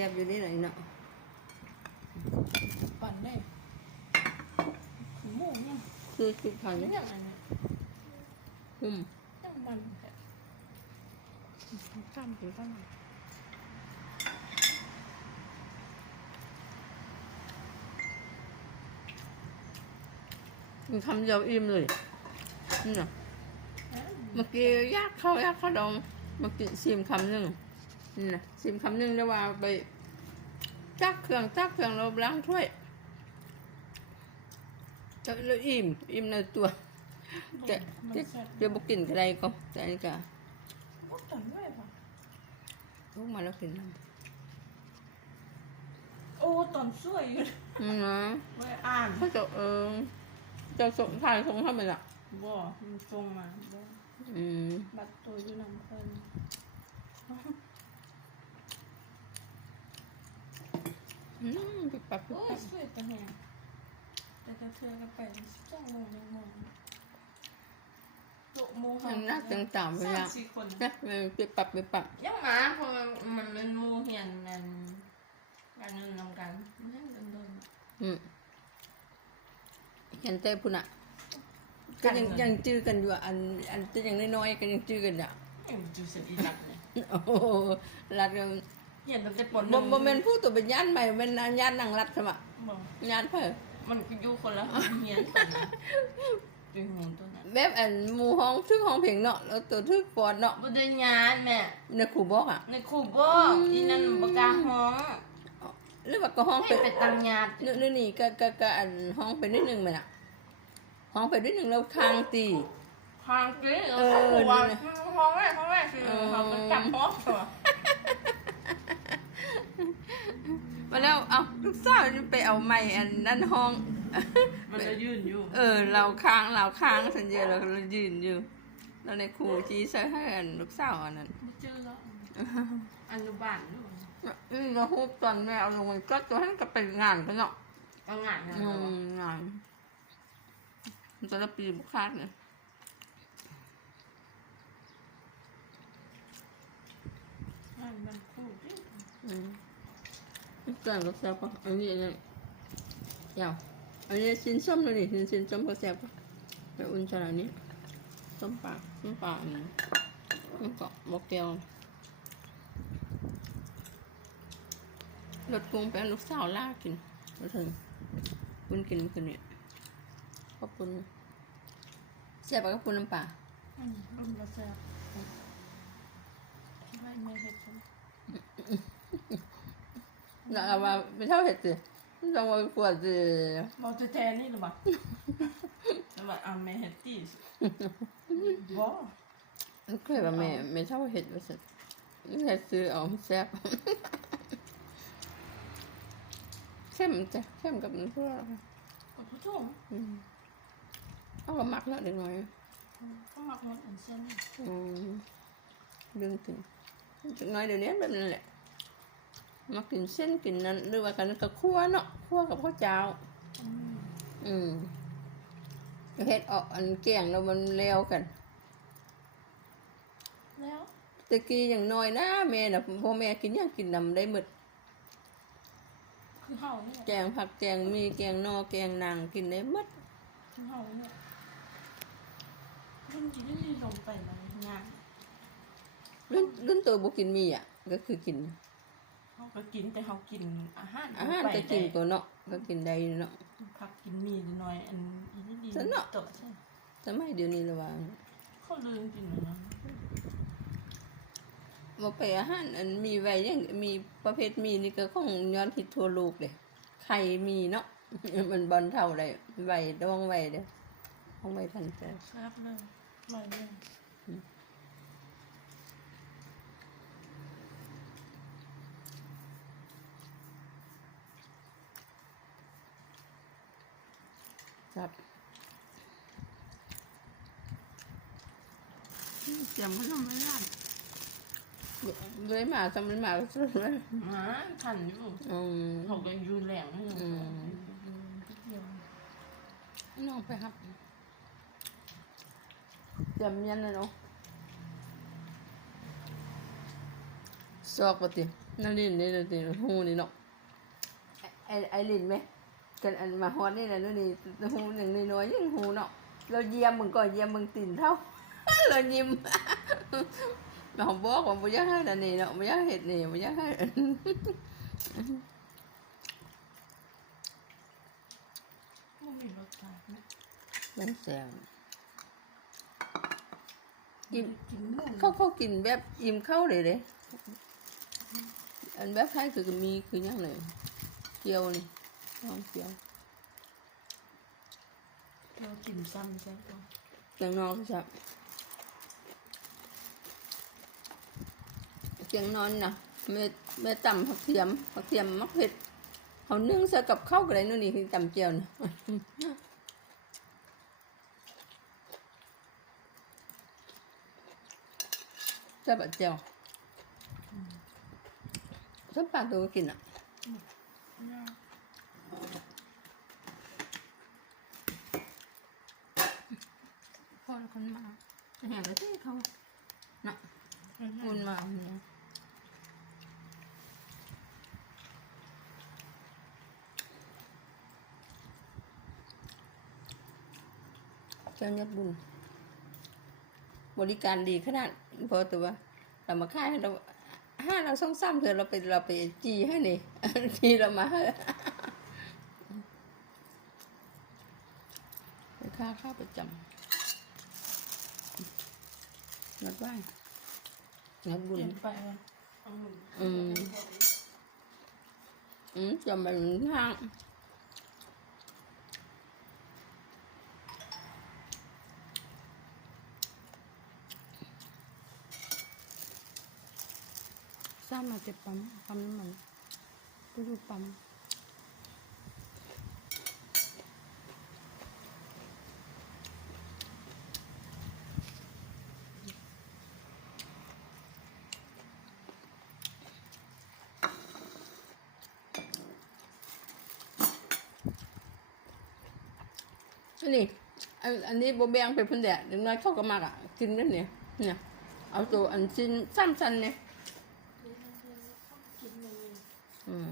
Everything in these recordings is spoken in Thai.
สียบอยู่นี่ไหนเนาะปั่นได้หมูเนี่ยคือคือพันนี่เนี่ยยังอันนี้อืมยังมันแต่ข้ามถึงข้ามมันคำเดียวอิ่มเลยนี่นะเมื่อกี้ยากเข้ายากเข้าดองเมื่อกี้ซิมคำหนึ่ง นี่นะซิมคำหนึ่งแล้วว่าไปจักเครื่องจักเครื่องเราล้างถ้วยจะแล้วอิ่ม อิ่มในตัวจะมันจะแซ่บจะบุกินอะไรก็แต่อันนี้ก็ก็ปั่นด้วยป่ะลูกมาแล้วกินน้โอ้ตอนสวยอยู่ำอืมนะไม่อ่านเขาจะเออจะส่งถ่ายส่งเข้าไปละบ่มันทรงมาบ่อืมบัดตัวอยู่นำเพิ่น อืม ปิ๊บปั๊บปิ๊บโอ้ยปั๊บสวยแต่แฮงแต่จะเธอก็ไปจ้องโมงยังมองโตะโมงมันน่าจังต่ำเลยสาอะมสี่คนนะเออปิ๊บปั๊บปิ๊บปั๊บยังหมาเพราะมันเป็นหมูเหียนมันการเงินนำกันมันยังเดินอืมเห็นแต่พุ่นอะก็ยังยังจื้อกันอยู่อะอันอันจะยังน้อยๆก็ยังจื้อกันอะ ๆเอ็มจูเสร็จอีหลักเลยโอ้โหรัดกัน เหียนตั้งแต่ปนบ่บ่แม่นผู้ตัวเป็นย่านใหม่เป็นย่านนางรัดใช่ไหมบ่ย่านเพิ่นมันคืออยู่คนละเหียนกันนะเป็นหูตัวนั้นแบบอันหมู่ห้องทึกห้องเพลงเนาะแล้วตัวทึกปอดเนาะบ่ได้งานแม่ในครูบอกอะ ในครูบ่อีนั่นบ่กล้าฮ้องหรือว่าก็ห้องให้เป็นไปตังญาตินี่นี่นี่ก็ก็ก็อันห้องเป็นนิดนึงมันอะ ห้องเป็นนิดนึงแล้วคางตี ทางเจ๊เอเอออครูว่านี่ฮ้องแม่ฮ้องแม่คือเออ เขาก็จับฮ้องตัว มาแล้วเอาลูกสาวไปเอาไม้อันนั้นห้อง มันจะยืนอยู่ เออ เราค้างเราค้างสัญญาเราเรายืนอยู่เราในครูชี้ใส่ให้อันลูกสาวอันนั้นบ่เจอแล้วอนุบาลอยู่นี่เราฮุบตอนแม่เอาลงมันก็ตัวให้กับไปงานกันเนาะเอางานนะอืมงานมันจะละปีบุคาดเนี่ยมันมันคู่ดิอืม แซ่บก็แซ่บปะอันนี้อันนี้ยาวอันนี้ชิ้นส้มเลยนี่ชิ้นชิ้นส้มก็แซ่บปะไปอุ่นขนาดนี้ส้มปลาส้มปลาอันนี้มันก็บอกเกียวรถกุ้งเป็นลูกสาวล่ากินมาถึงคุณกินคืนนี้ขอบคุณแซ่บปะกับคุณน้ำปลาอืมรุ่นละแซ่บไม่ไม่เห็ดฉั นน่ะว่าไม่เท่าเห็ดสิต้องมาปวดสิเราจะแทนนี่หรือเปล่าแล้วแบบอะไม่เห็ดตีสบ่เคยว่าแม่ไม่เท่าเห็ดว่าสิเห็ดซื้อเอาแซ่บเข้มจ้ะเข้มกับน้ำผึ้งขอโทษอืมเอาก็มักแล้วเด็กน้อยก็หมักมันอันเส้นอืมดึงถึงเด็กน้อยเดี๋ยวนี้แบบนั้นแหละ มากินเส้นกินนั้นหรือว่ากันกับคั่วเนาะคั่วกับข้าวเจ้า อืมอืมเฮ็ดออกอันแกงแล้วมันเร็วกันแล้วตะกี้อย่างน้อยนะแม่น่ะพ่อแม่กินหยังกินนำได้หมดคือเห่าเนี่ยแกงผักแกงมีแกงนอแกงนางกินได้หมดคือเห่าเนี่ยรุ่นที่นี่ลงไปในงานรุ่นรุ่นตัวบ่กินมีอะก็คือกิน เขาก็กินแต่เขากินอาหารอาหารก็กินก็เนาะก็กินได้เนาะผักกินมีหน่อยอันนี้ดีสนุกตัวใช่สมัยเดี๋ยวนี้ละว่าเขาลืมกินนะบ่ไปอาหารอันมีไว้ยังมีประเภทมีนี่ก็ของย้อนทิศทั่วโลกเลยไข่มีเนาะมันบอลเท่าไรไว้ดองไว้เด้อเอาไว้ทันใจแซ่บเลยอร่อยเลย ครับเสียงมันทำไม่ได้เลยมาทำมันมาก็สุดเลยหมาทันอยู่อืมเขาก็อยูแหลงให้อืมเดียวน้องไปครับจำยันเลยเนาะซอกปะตินั่นลินนี่เลยติหูนี่เนาะไอไอลินไหม กันอันมาฮอดนี่นะนู่นนี่หูหนึ่งน้อยๆยังหูเนาะเราเยี่ยมมึงก่อนเยี่ยมมึงติ่นเท่าเรายิ้มเราบอกว่าไม่อยากให้อันนี้เนาะไม่อยากเห็ดนี่ไม่อยากให้มันมีรสชาตินะมันแซงกิกินนกินหมูเขาเขากินแบบอิ่มเข้าเลยเด้อันแบบไทยคือมีคือยังไงเกี๊ยวนี่ ลองเกี๊ยวเรากินซ้ำใช่ปะเกี๊ยงนอนครับเกี๊ยงนอนนะแม่แม่ตำผักเทียมผักเทียมมักเผ็ดเขานึ่งใส่กับข้าวกันเลยนู่นนี่ที่ตำเจียวนะใช่ปะเจียวส้มปลาตัวก็กินอะ พอแล้วคนมาจะแห่ไปที่เขาเนาะ คุนมาเนี่ยเจ้าเนียบุญบริการดีขนาดพอตัวเรามาค่ายให้เราห้าเราส่งซ้ำเถอะเราไปเราไปจีให้นี่จีเรามาให้ไปค่าค่าประจำนัดบ้าน นัดบุเปญลี่ยนไปอะเอาหมูอืม อืมจำเป็นทางสร้างมาเจ็บปั๊มปั๊มน้ำมันไปดูปั๊ม อันนี้อันนี้โบแบงไปพุ่นแดดเดี๋ยวน้อยเข้าก็มากอะกินนั่นเนี่ยเนี่ย เอาตัวอันชิ้นสั้นๆเนี่ยอืม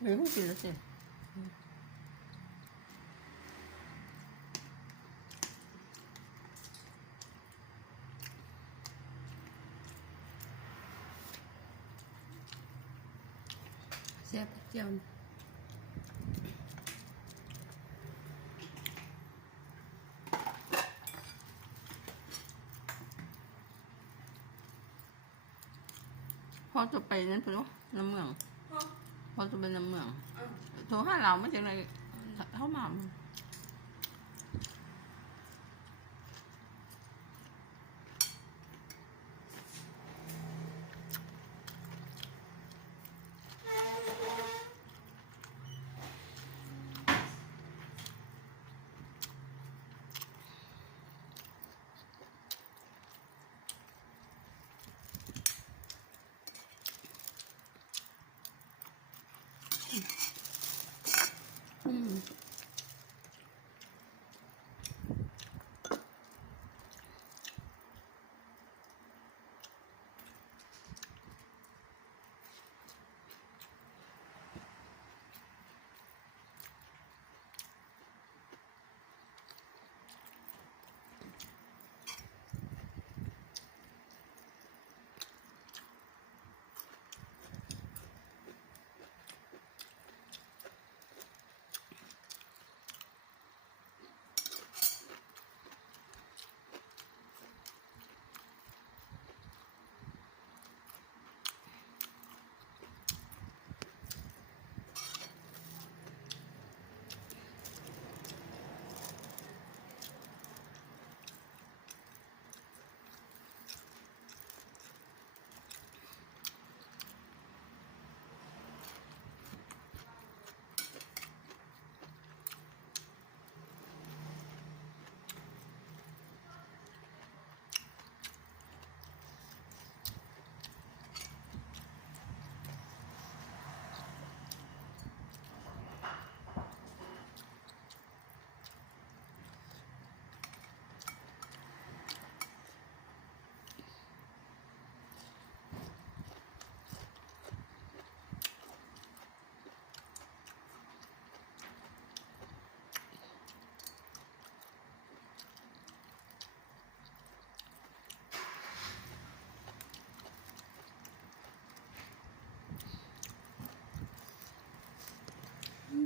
ไม่ต้องกินแล้วสิแซ่บเจียว พอจะไปนั้นไปเนาะน้ำเมืองพอจะเป็นน้ำเมืองโทรหาเราไม่จากไรเข้ามา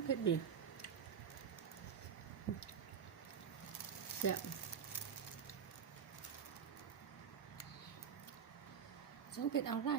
เผ็ดดีแซ่บช่างเผ็ดเอาได้